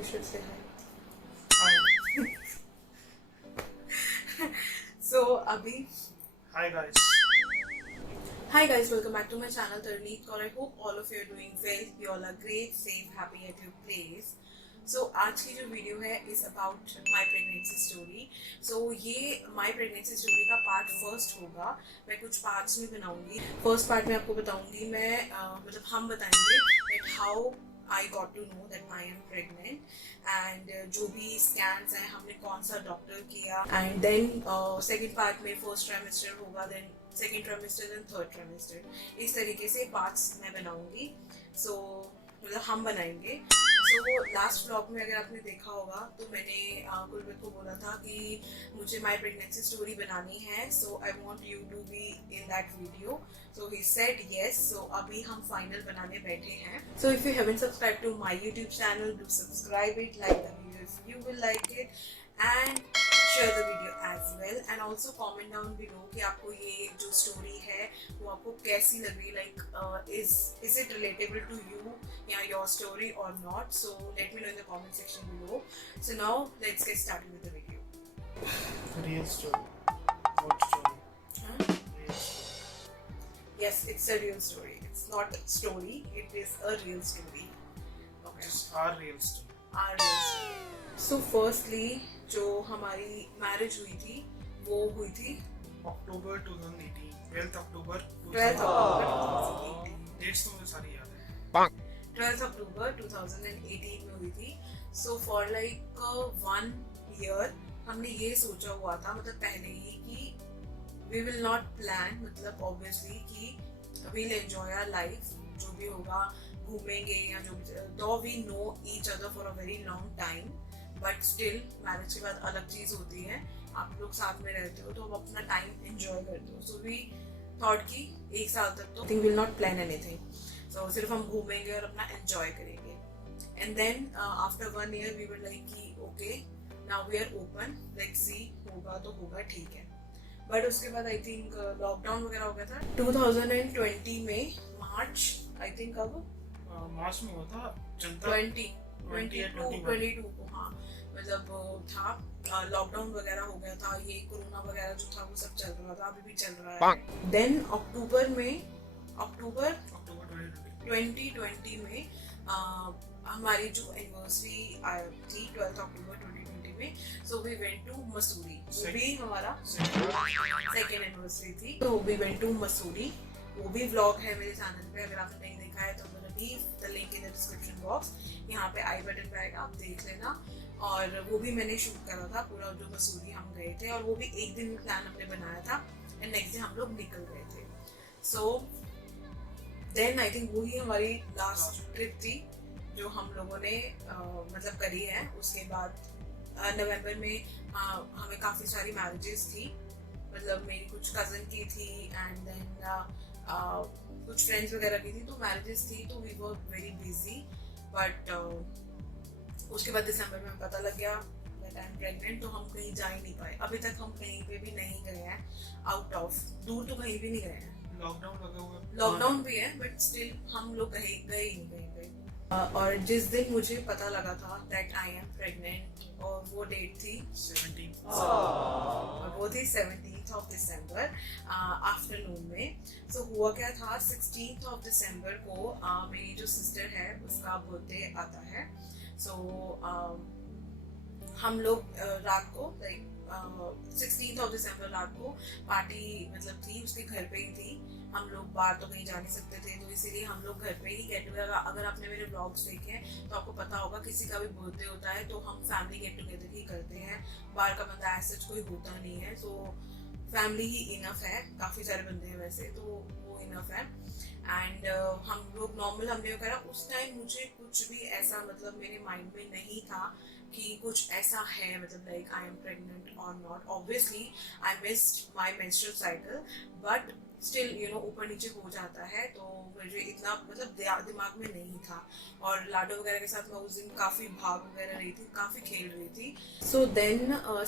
You should say hi. So अभी Hi guys. Hi guys, welcome back to my channel Tarneet Kaur. I hope all of you are doing well. You all are great, safe, happy at your place. So आज की जो video है is about my pregnancy story. So ये my pregnancy story का part first होगा. मैं कुछ parts में बनाऊंगी. फर्स्ट पार्ट में आपको बताऊंगी मैं मतलब हम बताएंगे that how I got to know that I am pregnant and जो भी scans हैं हमने कौन सा डॉक्टर किया and then second part में first trimester होगा then second trimester then third trimester इस तरीके से पार्ट्स मैं बनाऊंगी so मतलब हम बनाएंगे so लास्ट व्लॉग में अगर आपने देखा होगा तो मैंने कुलबीर को बोला था कि मुझे माय प्रेगनेंसी स्टोरी बनानी है so I want you to be in that video so he said yes so अभी हम फाइनल बनाने बैठे हैं so if you haven't subscribed to my YouTube channel do subscribe it like the video if you will like it and share the video as well and also comment down below कि आपको ये जो story है वो आपको कैसी लगी like is it relatable to you या your story or not so let me know in the comment section below so now let's get started with the video Real story. What story? huh? Real story. Yes it's a real story it's not a story it is a real story okay Just our real story. our real story so firstly जो हमारी marriage हुई थी वो हुई थी October 2018. 12th October 12th 2018. October 2018 Dates तो मुझे सारी याद है. 12th October 2018 में हुई थी so for like 1 year हमने ये सोचा हुआ था मतलब पहले ही कि we will not plan मतलब obviously कि we'll enjoy our life जो भी होगा घूमेंगे या जो भी though we know each other for a very long time but still marriage के बाद अलग चीज होती है आप लोग साथ में रहते हो तो आप अपना टाइम एंजॉय करते हो सो वी थॉट कि एक साल तक तो think will not plan anything so सिर्फ हम घूमेंगे और अपना एंजॉय करेंगे and then after 1 year we were like कि okay now we are open let's see होगा तो होगा ठीक है बट उसके बाद आई थिंक लॉकडाउन वगैरह हो गया था 2020 में मार्च आई थिंक अब मार्च में हुआ था जनता 22 को हाँ मतलब था लॉकडाउन वगैरह हो गया था ये कोरोना वगैरह जो था वो सब चल रहा था अभी भी चल रहा है देन अक्टूबर 2020 में हमारी जो एनिवर्सरी थी 12th October 2020 में so we went to Mussoorie वो भी हमारा सेकेंड एनिवर्सरी थी तो वी वेंट टू मसूरी वो भी व्लॉग है मेरे चैनल पे अगर आपने नहीं देखा है तो leave the link in the description box यहाँ पे आई बटन पे आएगा आप देख लेना और वो भी मैंने शूट करा था पूरा जो मसूरी हम गए थे और वो भी एक दिन प्लान हमने बनाया था एंड नेक्स्ट डे हम लोग निकल गए थे सो देन आई थिंक वही हमारी लास्ट ट्रिप थी जो हम लोगों ने मतलब करी है उसके बाद नवंबर में हमें काफ़ी सारी मैरिजेस थी मतलब मेरी कुछ कज़न की थी एंड देन कुछ फ्रेंड्स वगैरह की थी तो मैरिजेस थी तो we were very busy but उसके बाद दिसंबर में पता लग गया दैट आई एम प्रेग्नेंट तो हम कहीं जा ही नहीं पाए अभी तक हम कहीं पे भी नहीं गए हैं आउट ऑफ दूर तो कहीं भी नहीं गए हैं लॉकडाउन लगा हुआ है. लॉकडाउन भी है बट स्टिल हम लोग गए ही नहीं कहीं पे और जिस दिन मुझे पता लगा था दैट आई एम प्रेग्नेंट और वो डेट थी 17. और वो थी 17th of December आफ्टरनून में सो हुआ क्या था 16th of December को मेरी जो सिस्टर है उसका बर्थडे आता है सो हम लोग रात को लाइक 16th of December रात को पार्टी मतलब थी उसके घर पे ही थी हम लोग बाहर तो कहीं जा नहीं सकते थे तो इसीलिए हम लोग घर पे ही गेट टुगेदर अगर आपने मेरे ब्लॉग्स देखे हैं तो आपको पता होगा किसी का भी बर्थडे होता है तो हम फैमिली गेट टुगेदर ही करते हैं बाहर का बंदा ऐसा कोई होता नहीं है तो फैमिली ही इनफ है काफ़ी सारे बंदे हैं वैसे तो वो इनफ है एंड हम लोग नॉर्मल हमने करा उस टाइम मुझे कुछ भी ऐसा मतलब मेरे माइंड में नहीं था कि कुछ ऐसा है मतलब लाइक आई एम प्रेग्नेंट और not obviously I missed my menstrual cycle but still you know ऊपर नीचे हो जाता है तो मुझे इतना मतलब दिमाग में नहीं था और लाडो वगैरह के साथ मैं उस दिन काफ़ी भाग वगैरह रही थी काफ़ी खेल रही थी सो देन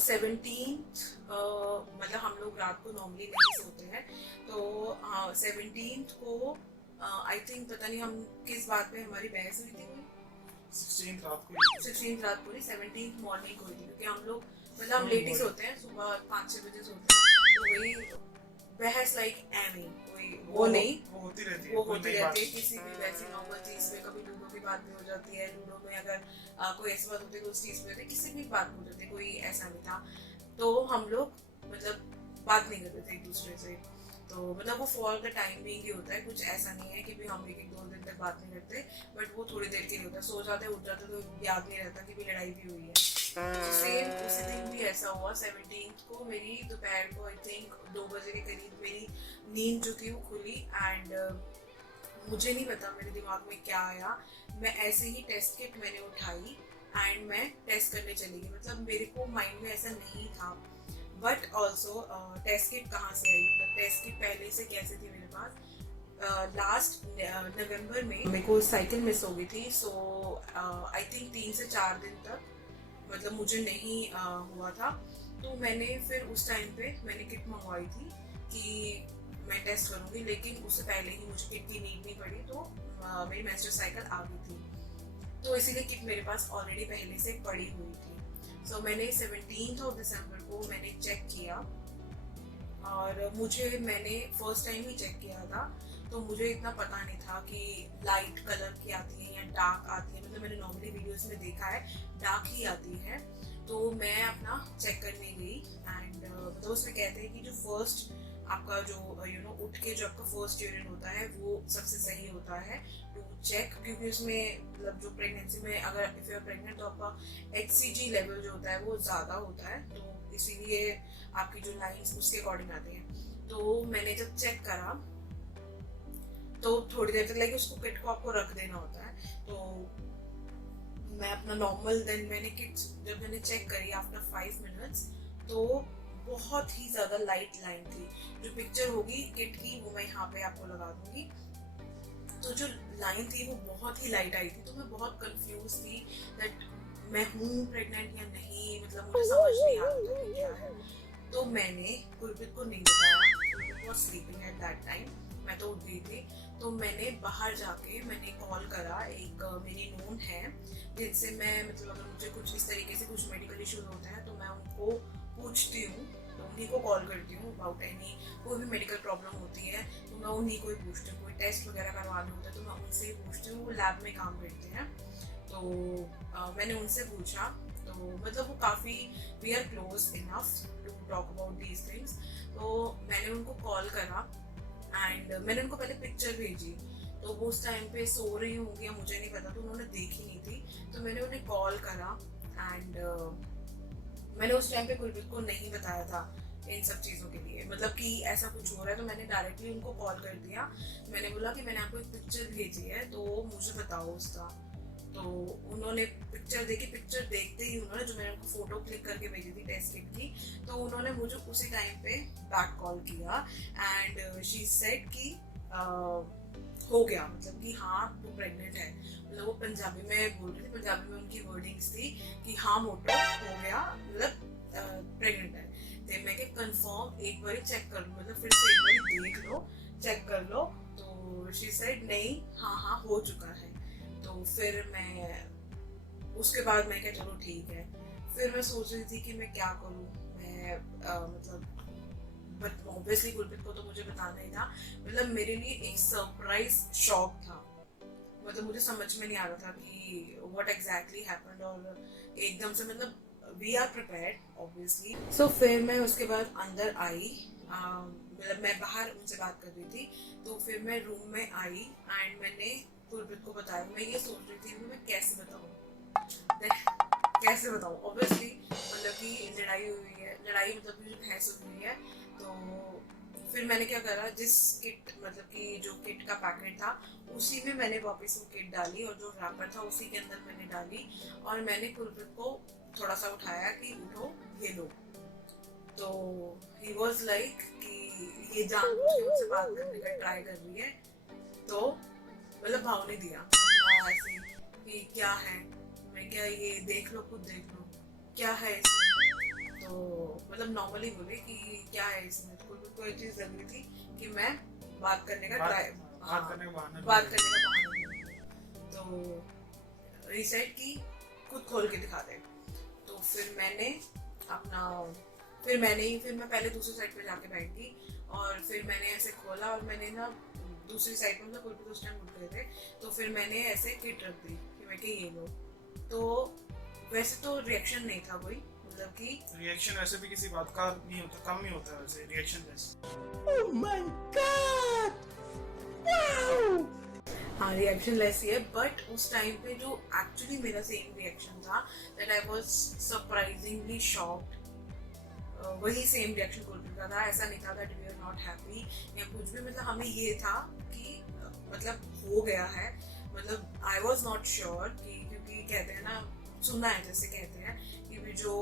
17th मतलब हम लोग रात को नॉर्मली नहीं सोते हैं तो 17th को आई थिंक पता नहीं हम किस बात पे हमारी बहस हुई थी 16 रात को ही। 16 रात पूरी 17 मॉर्निंग को हुई थी, क्योंकि हम लोग मतलब हम लेट ही सोते हैं, सुबह 5-6 बजे सोते हैं, तो वही बहस लाइक एमी कोई वो नहीं, वो होती रहती है, वो कोई होती नई रहती है बात। किसी भी वैसी नॉर्मल चीज में। कभी लूडो की बात भी हो जाती है, लूडो में अगर कोई ऐसी बात होती है उस चीज में होती है, किसी भी बात हो जाती है, कोई ऐसा नहीं था। तो हम लोग मतलब बात नहीं करते थे एक दूसरे से, तो मतलब वो फॉर द टाइम बिंग ही होता है, कुछ ऐसा नहीं है कि भी हम 1-2 दिन तक बात नहीं करते, बट वो थोड़ी देर के लिए होता है। सो जाते उठ जाते तो याद नहीं रहता कि भी लड़ाई भी हुई है। तो सेम उसी दिन भी ऐसा हुआ 17 को, मेरी दोपहर को आई थिंक 2 बजे के करीब मेरी नींद जो थी वो खुली, एंड मुझे नहीं पता मेरे दिमाग में क्या आया, मैं ऐसे ही टेस्ट किट मैंने उठाई एंड मैं टेस्ट करने चली गई। मतलब मेरे को माइंड में ऐसा नहीं था, बट ऑल्सो टेस्ट किट कहाँ से आई, मतलब टेस्ट किट पहले से कैसे थी मेरे पास। लास्ट नवंबर में मेरे को साइकिल मिस हो गई थी, सो आई थिंक 3 से 4 दिन तक मतलब मुझे नहीं हुआ था। तो मैंने फिर उस टाइम पे मैंने किट मंगवाई थी कि मैं टेस्ट करूंगी, लेकिन उससे पहले ही मुझे किट की नीड नहीं पड़ी, तो मेरी मेंस्ट्रुअल साइकिल आ गई थी, तो इसीलिए किट मेरे पास ऑलरेडी पहले से पड़ी हुई थी। सो मैंने 17 दिसंबर को मैंने चेक किया, और मैंने फर्स्ट टाइम ही चेक किया था, तो मुझे इतना पता नहीं था कि लाइट कलर की आती है या डार्क आती है। मतलब मैंने नॉर्मली वीडियोस में देखा है डार्क ही आती है, तो मैं अपना चेक करने गई, एंड मतलब उसमें कहते हैं कि जो फर्स्ट आपका जो उठ के जो आपका फर्स्ट यूरिन होता है वो सबसे सही होता है टू चेक, क्योंकि उसमें मतलब जो प्रेगनेंसी में अगर इफ यू आर प्रेग्नेंट तो आपका HCG लेवल जो होता है वो ज़्यादा होता है, तो इसीलिए आपकी जो लाइंस उसके अकॉर्डिंग आती हैं। तो मैंने जब चेक करा तो थोड़ी देर तक लगी, उसको किट को आपको रख देना होता है, तो मैं अपना नॉर्मल देन मैंने किट जब मैंने चेक करी आफ्टर 5 मिनट्स, तो बहुत ही ज़्यादा लाइट लाइन थी। जो पिक्चर होगी किट की वो मैं यहाँ पे आपको लगा दूंगी, तो जो लाइन थी वो बहुत ही लाइट आई थी, तो मैं बहुत कंफ्यूज थी दैट मैं हूँ प्रेग्नेंट या नहीं, मतलब मुझे समझ नहीं आ रहा था कि क्या है। तो मैंने गुरप्रीत को नहीं बताया, Gurpreet was sleeping at that time, मैं तो उठ गई थी। तो मैंने बाहर जाके मैंने कॉल करा, एक मेरी नोन है जिनसे मैं मतलब अगर मुझे कुछ इस तरीके से कुछ मेडिकल इश्यूज होते हैं तो मैं उनको पूछती हूँ, तो उन्हीं को कॉल करती हूँ अबाउट एनी कोई भी मेडिकल प्रॉब्लम होती है, तो मैं उन्हीं को ही पूछती हूँ। कोई टेस्ट वगैरह करवाने होता है तो मैं उनसे ही पूछती हूँ, वो लैब में काम करते हैं। तो मैंने उनसे पूछा, तो मतलब वो काफ़ी we are close enough to talk about these things. तो मैंने उनको कॉल करा एंड मैंने उनको पहले पिक्चर भेजी, तो वो उस टाइम पे सो रही होंगी या मुझे नहीं पता, तो उन्होंने देखी नहीं थी। तो मैंने उन्हें कॉल करा एंड मैंने उस टाइम पे गुरप्रीत को नहीं बताया था इन सब चीज़ों के लिए, मतलब कि ऐसा कुछ हो रहा है, तो मैंने डायरेक्टली उनको कॉल कर दिया। मैंने बोला कि मैंने आपको एक पिक्चर भेजी है तो मुझे बताओ उसका। तो उन्होंने पिक्चर देखी, पिक्चर देखते ही उन्होंने जो मैंने उनको फोटो क्लिक करके भेजी थी टेस्ट किट की, तो उन्होंने मुझे उसी टाइम पे बैक कॉल किया एंड शी सेड कि हो गया, मतलब कि हाँ वो प्रेग्नेंट है। मतलब वो पंजाबी में बोल रही थी, पंजाबी में उनकी वर्डिंग्स थी कि हाँ मोटो हो गया, मतलब प्रेग्नेंट है। तो मैं कंफर्म एक बार चेक कर लूँ, मतलब फिर से एक बार देख लो, चेक कर लो। तो शी सेड नहीं, हाँ हो चुका है। तो फिर मैं उसके बाद मैं क्या चलो ठीक है। फिर मैं सोच रही थी कि मैं क्या करूँ, मैं मतलब बट ऑब्वियसली गुरप्रीत को तो मुझे बताना ही था। मतलब मेरे लिए एक सरप्राइज शॉक था, मतलब मुझे समझ में नहीं आ रहा था कि व्हाट एग्जैक्टली हैपेंड, और एकदम से मतलब वी आर प्रिपेयर्ड ऑब्वियसली। सो फिर मैं उसके बाद अंदर आई, मतलब मैं बाहर उनसे बात कर रही थी, तो फिर मैं रूम में आई एंड मैंने गुरप्रीत को बताया। मैं ये सोच रही थी मैं कैसे बताऊँ, कैसे बताऊँ। ऑब्वियसली मतलब कि लड़ाई हुई है, लड़ाई मतलब कि बहस हुई है। तो फिर मैंने क्या करा, जिस किट मतलब कि जो किट का पैकेट था उसी में मैंने वापस वो किट डाली, और जो रैपर था उसी के अंदर मैंने डाली, और मैंने गुरप्रीत को थोड़ा सा उठाया कि उठो ये लो। तो ही वॉज लाइक कि ये जानबूझ के मुझसे बात करने का ट्राई कर रही है, तो मतलब भाव नहीं दिया ऐसे कि क्या है, मैं क्या ये देख लो, खुद देख लो क्या है इसमें। तो मतलब नॉर्मली बोले कि क्या है इसमें, तो कोई चीज़ लग रही थी कि मैं बात करने का ट्राई, बात करने का बहाना बात करने का बहाना। तो रीसेट की खुद खोल के दिखा दे। तो फिर मैं पहले दूसरी साइड पे जाके बैठ गई और फिर मैंने ऐसे खोला और मैंने ना दूसरी साइड पे मतलब कुछ उस टाइम उठ गए थे, तो फिर मैंने ऐसे किट रख दी कि मैं ये लो। तो वैसे तो रिएक्शन नहीं था कोई, मतलब कि रिएक्शन वैसे भी किसी बात का नहीं होता, कम ही होता है वैसे reactionless. Oh my God! Wow! हाँ रिएक्शन लेस ही है, बट उस टाइम पे जो एक्चुअली मेरा सेम रिएक्शन था that I was surprisingly shocked, वही सेम रिएक्शन गुरप्रीत का था। ऐसा नहीं था that we are not happy या कुछ भी, मतलब हमें ये था कि मतलब हो गया है, मतलब आई वाज नॉट श्योर कि, क्योंकि कहते हैं ना, सुना है जैसे कहते हैं कि भी जो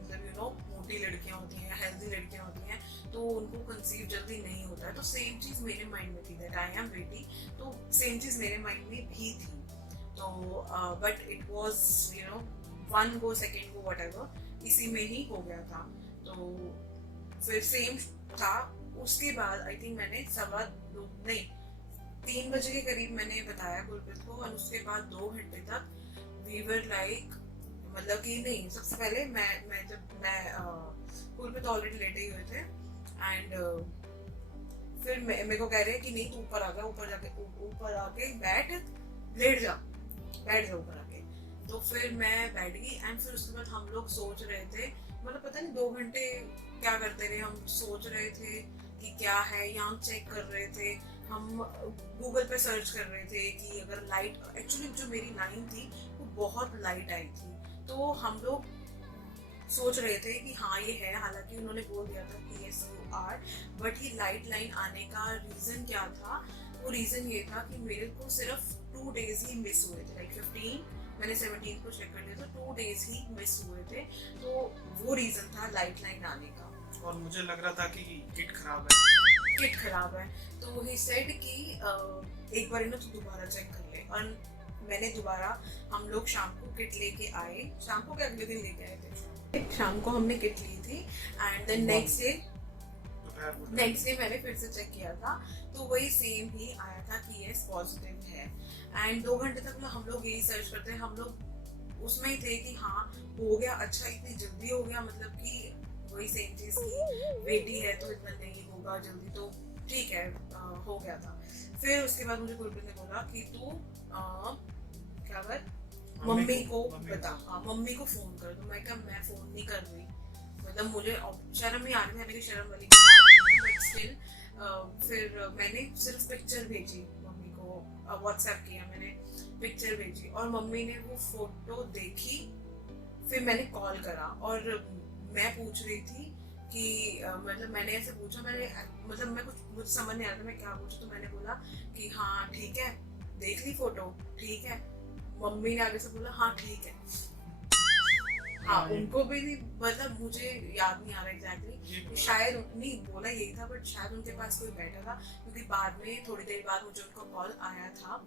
मतलब यू नो मोटी लड़कियां होती हैं या हेल्दी लड़कियां होती हैं तो उनको कंसीव जल्दी नहीं होता है। तो सेम चीज मेरे माइंड में थी दैट आई एम रेडी, तो सेम चीज मेरे माइंड में भी थी। तो but it was you know 1 go 2nd go whatever इसी में ही हो गया था। तो फिर सेम था। उसके बाद आई थिंक मैंने 3 बजे के करीब मैंने बताया गुरप्रीत को, और उसके बाद 2 घंटे तक वी वर लाइक, मतलब कि नहीं, सबसे पहले मैं गुरप्रीत ऑलरेडी लेटे ही हुए थे एंड फिर मेरे को कह रहे हैं कि नहीं तू ऊपर आ जा, ऊपर आके लेट जा ऊपर आके। तो फिर मैं बैठ गई एंड फिर उसके बाद हम लोग सोच रहे थे, मतलब पता नहीं 2 घंटे क्या करते रहे, हम सोच रहे थे कि क्या है, यहाँ चेक कर रहे थे, हम गूगल पे सर्च कर रहे थे कि अगर लाइट, एक्चुअली जो मेरी लाइन थी वो बहुत लाइट आई थी, तो हम लोग सोच रहे थे कि हाँ ये है, हालांकि उन्होंने बोल दिया था कि यस यू आर, बट ये लाइट लाइन आने का रीजन क्या था? वो रीजन ये था कि मेरे को सिर्फ 2 डेज ही मिस हुए थे, लाइक 15, मैंने 17 को चेक कर लिया था, 2 डेज ही मिस हुए थे, तो वो रीजन था लाइट लाइन आने का। और मुझे लग रहा था कि किट खराब है। तो ही सेड कि एक बार ना तो दोबारा चेक कर ले, और मैंने दोबारा, हम लोग शाम को किट लेके आए, शाम को क्या अगले दिन लेके आए थे, शाम को हमने किट ली थी एंड देन नेक्स्ट डे मैंने फिर से चेक किया था, तो वही सेम ही आया था कि यस पॉजिटिव है। एंड 2 घंटे तक हम लोग यही सर्च करते हैं, हम लोग उसमें ही थे कि हाँ हो गया, अच्छा इतनी जल्दी हो गया, मतलब कि वही सेम चीज की बेटी है तो इतना नहीं होगा जल्दी, तो ठीक है, हो गया था। फिर उसके बाद मुझे गुरप्रीत ने बोला कि तू क्या कर, मम्मी को बता, हाँ मम्मी को फोन कर। तो मैं क्या, मैं फोन नहीं कर रही, मतलब मुझे शर्म नहीं आ रही, मैंने शर्म वाली की बात नहीं है, बट स्टिल फिर मैंने सिर्फ पिक्चर भेजी मम्मी को, व्हाट्सएप किया, मैंने पिक्चर भेजी और मम्मी ने वो फोटो देखी। फिर मैंने कॉल करा और मैं पूछ रही थी कि मतलब मैंने ऐसे पूछा, मतलब मैं कुछ मुझे समझ नहीं आ रहा था मैं क्या पूछूं, तो मैंने बोला कि हाँ ठीक है, देख ली फोटो, ठीक है। मम्मी ने आगे से बोला हाँ ठीक है, हाँ उनको भी नहीं, मतलब मुझे याद नहीं आ रहा एग्जैक्टली, शायद नहीं बोला यही था, बट शायद उनके पास कोई बैठा था, क्योंकि बाद में थोड़ी देर बाद मुझे उनका कॉल आया था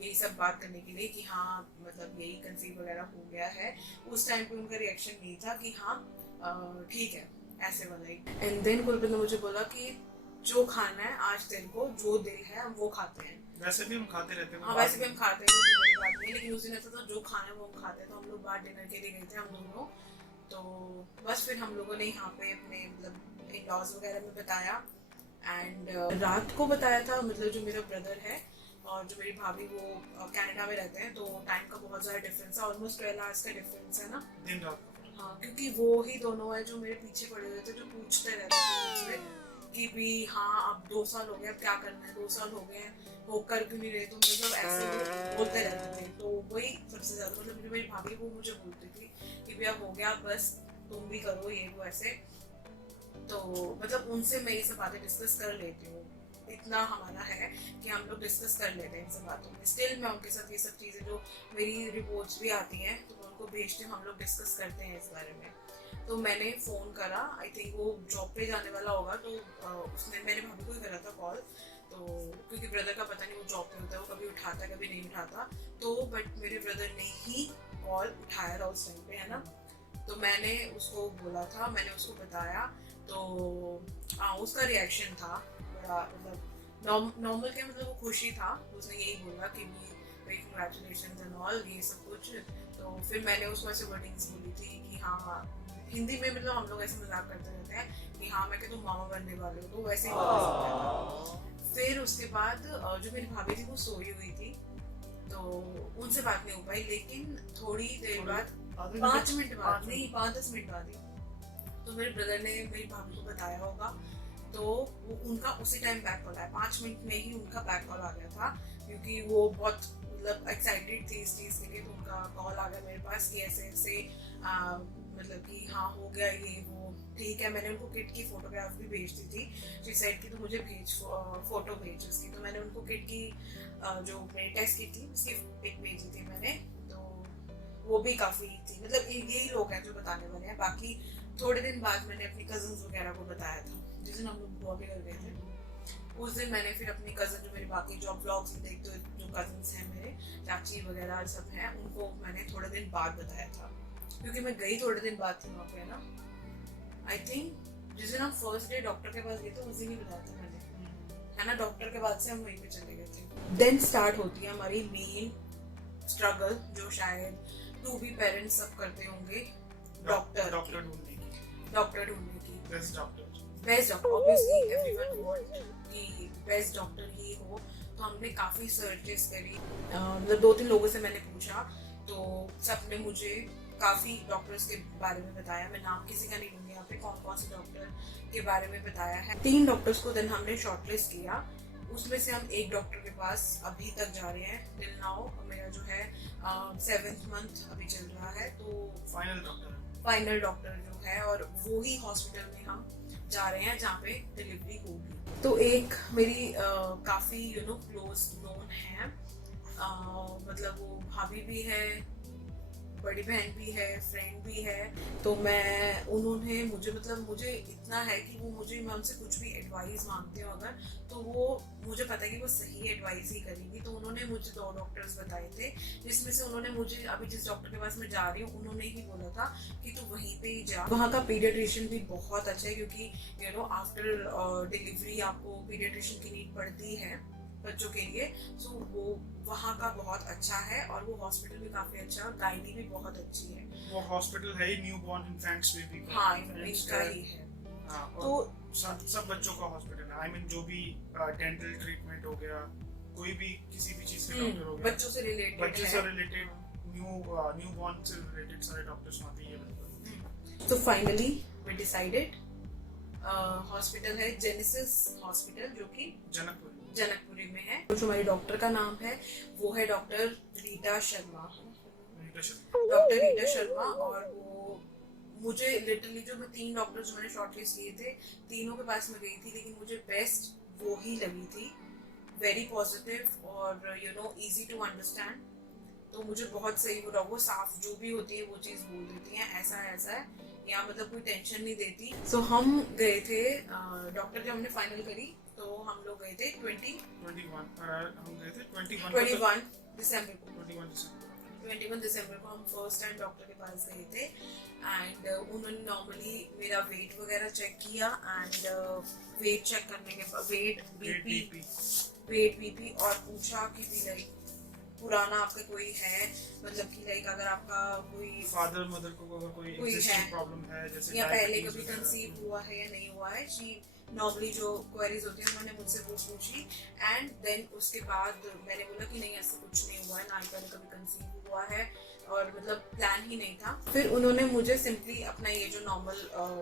यही सब बात करने के लिए कि हाँ मतलब यही कंसीव वगैरह हो गया है। उस टाइम पे उनका रिएक्शन नहीं था कि हाँ ठीक है, ऐसे वाला ही। एंड देन गुरप्रीत ने मुझे बोला कि जो खाना है आज तेरे को, जो दिल है हम वो खाते हैं। वैसे भी हम खाते रहते हैं, हाँ वैसे भी हम खाते हैं, कोई बड़ी बात नहीं, लेकिन उस दिन ऐसा था जो खाना है वो हम खाते हैं। तो हम लोग बाहर डिनर के लिए गए थे हम दोनों, तो बस फिर हम लोगों ने यहाँ पे अपने मतलब इन-लॉज वगैरह में बताया एंड रात को बताया था, मतलब जो मेरा ब्रदर है और जो मेरी भाभी वो कनाडा में रहते हैं, तो टाइम का बहुत ज़्यादा डिफरेंस है, ऑलमोस्ट 12 आवर्स का डिफरेंस है ना, दिन रात। हाँ क्योंकि वो ही दोनों है जो मेरे पीछे पड़े हुए थे, जो पूछते रहते थे मुझसे कि भी हाँ अब 2 साल हो गए, अब क्या करना है, 2 साल हो गए हैं, हो कर क्यों नहीं रहे, तो मतलब ऐसे वो बोलते रहते थे। तो वही सबसे ज़्यादा, मतलब जो मेरी भाभी वो मुझे बोलती थी कि भैया हो गया बस, तुम भी करो ये वो ऐसे। तो मतलब उनसे मैं ये सब बातें डिस्कस कर लेती हूँ, इतना हमारा है कि हम लोग डिस्कस कर लेते हैं इन सब बातों में। स्टिल मैं उनके साथ ये सब चीज़ें जो मेरी रिपोर्ट्स भी आती हैं तो मैं उनको भेजती हूँ, हम लोग डिस्कस करते हैं इस बारे में। तो मैंने फ़ोन करा, आई थिंक वो जॉब पे जाने वाला होगा, तो उसने मेरे भाभी को ही करा था कॉल, तो क्योंकि ब्रदर का पता नहीं वो जॉब पे होता है, वो कभी उठाता कभी नहीं उठाता, तो बट मेरे ब्रदर ने ही कॉल उठाया था उस टाइम पे, है ना। तो मैंने उसको बोला था, मैंने उसको बताया, तो हाँ उसका रिएक्शन था बड़ा मतलब नॉर्मल क्या, मतलब वो खुशी था, उसने यही बोला कि कंग्रेचुलेशन एंड ऑल ये सब कुछ। तो फिर मैंने उसको ऐसे वर्डिंग्स बोली थी कि हाँ, हिंदी में मतलब हम लोग ऐसे मजाक करते रहते हैं कि हाँ मैं कि तुम मामा बनने वाले हो, तो वैसे ही बोला। फिर उसके बाद जो मेरी भाभी थी वो सोई हुई थी, तो उनसे बात नहीं हो पाई। लेकिन थोड़ी देर बाद 5 मिनट बाद नहीं 5-10 मिनट बाद ही तो मेरे ब्रदर ने मेरी भाभी को बताया होगा, तो वो उनका उसी टाइम बैक कॉल आया। 5 मिनट में ही उनका बैक कॉल आ गया था, क्योंकि वो बहुत मतलब एक्साइटेड थी इस चीज़ के लिए। तो उनका कॉल आ गया मेरे पास कि ऐसे ऐसे मतलब कि हाँ हो गया ये वो, ठीक है। मैंने उनको किट की फोटोग्राफ भी भेज दी थी। शी सेड कि तो मुझे भेज फोटो भेज उसकी। तो मैंने उनको किट की जो मेरी टेस्ट किट थी उसकी पिक भेजी थी मैंने। तो वो भी काफ़ी थी, मतलब यही लोग हैं जो बताने वाले हैं। बाकी थोड़े दिन बाद मैंने अपनी कजन्स वगैरह को बताया था, जिस दिन हम लोग बुआ के घर गए थे। उस दिन मैंने फिर अपनी कजन जो मेरी बाकी जो ब्लॉग्स में देखते जो कजन्स हैं मेरे, चाची वगैरह सब हैं, उनको मैंने थोड़े दिन बाद बताया था, क्योंकि मैं गई थोड़े दिन बाद थी वहाँ पे ना। आई थिंक जिस दिन हम फर्स्ट डे डॉक्टर के पास गए थे उस दिन ही बताया था मैंने, है ना। डॉक्टर के बाद से हम वहीं पे चले गए थे। देन स्टार्ट होती है हमारी मेन स्ट्रगल, जो शायद टू बी पेरेंट्स सब करते होंगे, डॉक्टर ढूंढने की। Best doctor obviously everyone want कि बेस्ट डॉक्टर ही हो। तो हमने काफी सर्चेस करी, मतलब 2-3 लोगों से मैंने पूछा, तो सबने मुझे काफी डॉक्टर्स के बारे में बताया। मैं नाम किसी का नहीं लूंगी यहाँ पे, कौन कौन से डॉक्टर के बारे में बताया है। 3 डॉक्टर्स को देन हमने शॉर्टलिस्ट किया। उसमें से हम एक डॉक्टर के पास अभी तक जा रहे हैं टिल नाउ। मेरा जो है 7th मंथ अभी चल रहा है, तो फाइनल डॉक्टर जो है, और वो ही हॉस्पिटल में हम जा रहे हैं जहाँ पे डिलीवरी होगी। तो एक मेरी काफी क्लोज नोन है, मतलब वो भाभी भी है, बड़ी बहन भी है, फ्रेंड भी है। तो मैं उन्होंने मुझे इतना है कि मैं उनसे कुछ भी एडवाइस मांगती हूँ अगर, तो वो मुझे पता है कि वो सही एडवाइस ही करेंगी। तो उन्होंने मुझे 2 डॉक्टर्स बताए थे, जिसमें से उन्होंने मुझे अभी जिस डॉक्टर के पास मैं जा रही हूँ उन्होंने ही बोला था कि तू वहीं पे ही जा। वहाँ का पीडियाट्रिशियन भी बहुत अच्छा है, क्योंकि आफ्टर डिलीवरी आपको पीडियाट्रिशियन की नीड पड़ती है बच्चों के लिए। सो वो वहाँ का बहुत अच्छा है, और वो हॉस्पिटल भी काफी अच्छा है, और गाइनी भी बहुत अच्छी है। वो हॉस्पिटल है ही न्यूबॉर्न इन्फेंट्स बेबी का। हाँ, इनका ही है। तो सब बच्चों का हॉस्पिटल है। आई मीन जो भी डेंटल ट्रीटमेंट हो गया, कोई भी किसी भी चीज के डॉक्टर हो गया, बच्चों से रिलेटेड न्यूबॉर्न से रिलेटेड सारे डॉक्टर्स वहाँ पे ही अवेलेबल। तो फाइनली वी डिसाइडेड हॉस्पिटल है जेनेसिस हॉस्पिटल, जो कि जनकपुरी में है। जो हमारी डॉक्टर का नाम है वो है डॉक्टर रीटा शर्मा। और वो मुझे लिटरली जो मैं 3 डॉक्टर जो मैंने शॉर्टलिस्ट किए थे, तीनों के पास में गई थी, लेकिन मुझे बेस्ट वो ही लगी थी। वेरी पॉजिटिव और इजी टू अंडरस्टैंड। तो मुझे बहुत सही वो साफ जो भी होती है वो चीज़ बोल देती हैं, ऐसा है यहाँ, मतलब कोई टेंशन नहीं देती। सो हम गए थे डॉक्टर, जब हमने फाइनल करी तो हम लोग गए थे 21 दिसंबर को। 21 दिसंबर को हम फर्स्ट टाइम डॉक्टर के पास गए थे। एंड उन्होंने नॉर्मली मेरा वेट वगैरह चेक किया, एंड वेट चेक करने के बाद वेट बीपी और पूछा कि भी लाइक पुराना आपका कोई है, मतलब कि लाइक अगर आपका कोई फादर मदर को अगर कोई एग्जिस्टिंग प्रॉब्लम है, जैसे या पहले कभी कंसीव हुआ है या नहीं हुआ है। शी नॉर्मली जो क्वेरीज होती है उन्होंने मुझसे वो पूछी, एंड देन उसके बाद मैंने बोला कि नहीं ऐसा कुछ नहीं हुआ है, ना ही पहले कभी कंसीव हुआ है, और मतलब प्लान ही नहीं था। फिर उन्होंने मुझे सिंपली अपना ये जो नॉर्मल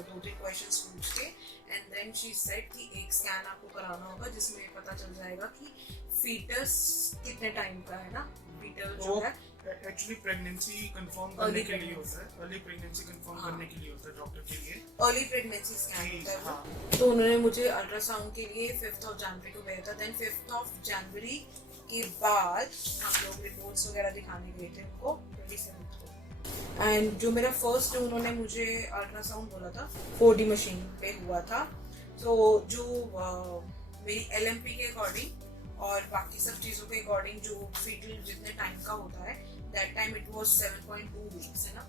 2-3 क्वेश्चंस पूछ के, एंड देन शी सेड कि एक स्कैन आपको कराना होगा जिसमें पता चल जाएगा कि फीटस कितने टाइम का है ना। फीटस जो है एक्चुअली प्रेगनेंसी कंफर्म करने के लिए होता है, अर्ली प्रेगनेंसी कंफर्म करने के लिए होता है डॉक्टर के लिए, अर्ली प्रेगनेंसी स्कैन होता है वो। तो उन्होंने मुझे अल्ट्रासाउंड के लिए 5 जनवरी को भेजा था। देन 5 जनवरी के बाद हम लोग रिपोर्ट्स वगैरह दिखाने गए थे उनको 27 को। एंड जो मेरा फर्स्ट उन्होंने मुझे अल्ट्रासाउंड बोला था 4D मशीन पे हुआ था। तो जो मेरी LMP के अकॉर्डिंग और बाकी सब चीज़ों के अकॉर्डिंग जो फीटल जितने टाइम का होता है, that time it was 7.2 weeks, है ना।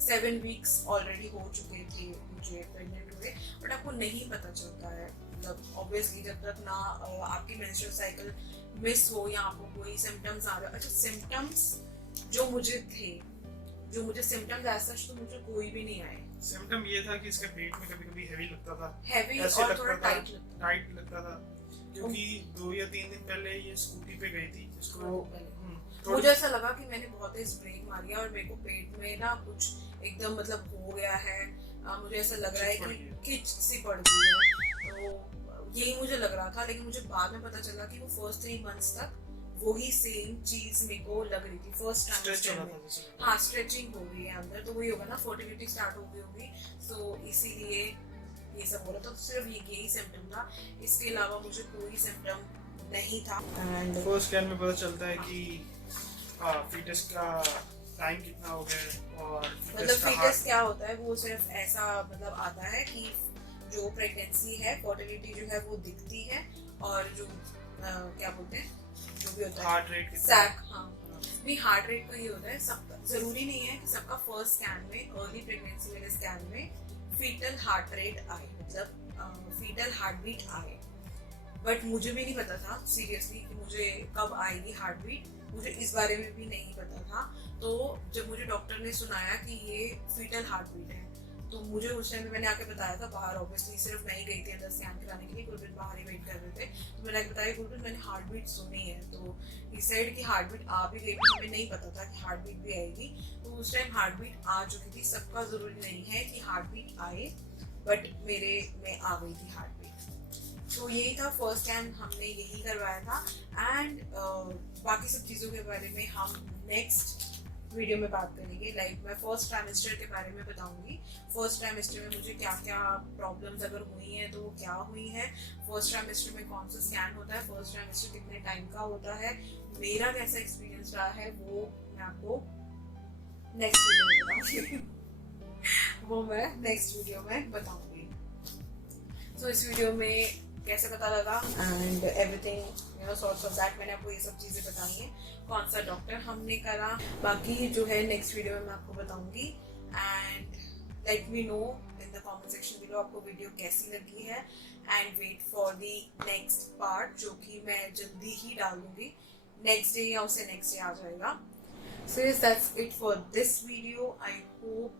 7 वीक्स ऑलरेडी हो चुके थे मुझे प्रेग्नेंट हुए, बट आपको नहीं पता चलता है, मतलब ऑब्वियसली जब तक ना आपकी मेंस्ट्रुअल साइकिल मिस हो या आपको कोई सिम्टम्स आ रहे हो। अच्छा, सिम्टम्स जो मुझे सिम्टम्स ऐसा तो मुझे कोई भी नहीं आए। सिम्टम ये था कि इसके पेट में कभी-कभी हैवी लगता था, हैवी ऐसे और लगता थोड़ा था, टाइट लगता था, क्योंकि 2 या 3 दिन पहले ये स्कूटी पे गई थी जिसको लगता। मुझे ऐसा लगा कि मैंने बहुत तेज ब्रेक मारी है और मेरे को पेट में ना कुछ एकदम मतलब हो गया है। मुझे ऐसा लग रहा है कि खिच सी पड़ गई है, तो यही मुझे लग रहा था। लेकिन मुझे बाद में पता चला कि वो फर्स्ट 3 मंथ्स तक वही सेम चीज मेरे को लग रही थी फर्स्ट ट्राइमेस्टर में। हाँ, स्ट्रेचिंग हो रही है अंदर, तो वही होगा ना, फर्टिलिटी स्टार्ट हो गई होगी, तो इसीलिए ये सब हो रहा था। तो सिर्फ यही सिम्टम था, इसके अलावा मुझे कोई सिम्टम नहीं था। एंड फर्स्ट स्कैन में पता चलता है कि फीटस का टाइम कितना हो गया है, और मतलब फीटस क्या होता है, वो सिर्फ ऐसा मतलब आता है कि जो प्रेगनेंसी है, फर्टिलिटी जो है वो दिखती है, और जो क्या बोलते हैं, जो भी होता है हार्ट रेट सैक, हाँ भी हार्ट रेट का ये होता है। सबका जरूरी नहीं है कि सबका फर्स्ट स्कैन में, अर्ली प्रेगनेंसी वाले स्कैन में फीटल हार्ट रेट आए, मतलब फीटल हार्ट बीट आए। बट मुझे भी नहीं पता था सीरियसली कि मुझे कब आएगी हार्ट बीट, मुझे इस बारे में भी नहीं पता था। तो जब मुझे डॉक्टर ने सुनाया कि ये फीटल हार्ट बीट है, तो मुझे उस टाइम पे मैंने आके बताया था बाहर, ऑब्वियसली सिर्फ मैं ही गई थी अंदर स्कैन कराने के लिए, गुरप्रीत बाहर ही वेट कर रहे थे। तो मैंने आके बताया गुरप्रीत मैंने हार्ट बीट सुनी है, तो इस साइड की हार्ट बीट आ भी गई थी, हमें नहीं पता था कि हार्ट बीट भी आएगी। तो उस टाइम हार्ट बीट आ चुकी थी, सबका जरूरी नहीं है कि हार्ट बीट आए, बट मेरे में आ गई थी हार्ट बीट। तो यही था फर्स्ट स्कैन, हमने यही करवाया था। एंड बाकी सब चीज़ों के बारे में हम नेक्स्ट वीडियो में बात करेंगे। लाइक मैं फर्स्ट ट्राइमेस्टर के बारे में बताऊंगी, फर्स्ट ट्राइमेस्टर में मुझे क्या क्या प्रॉब्लम्स अगर हुई हैं तो वो क्या हुई हैं, फर्स्ट ट्राइमेस्टर में कौन सा स्कैन होता है, फर्स्ट ट्राइमेस्टर कितने टाइम का होता है, मेरा कैसा एक्सपीरियंस रहा है, वो मैं आपको नेक्स्ट वीडियो में बताऊंगी। वो मैं नेक्स्ट वीडियो में बताऊंगी। सो इस वीडियो में कैसे पता लगा and everything sorts of that, मैंने आपको ये सब चीज़ें बताई हैं, कौन सा डॉक्टर हमने करा, बाकी जो है नेक्स्ट वीडियो में मैं आपको बताऊंगी। And let me know in the comment section below आपको वीडियो कैसी लगी है, and wait for the next part, जो कि मैं जल्दी ही डाल दूंगी, नेक्स्ट डे या उससे नेक्स्ट डे आ जाएगा। So yes, that's it for this video. I hope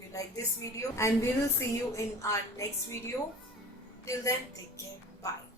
you like this video, and we will see you in our next video. Till then, take care. Bye.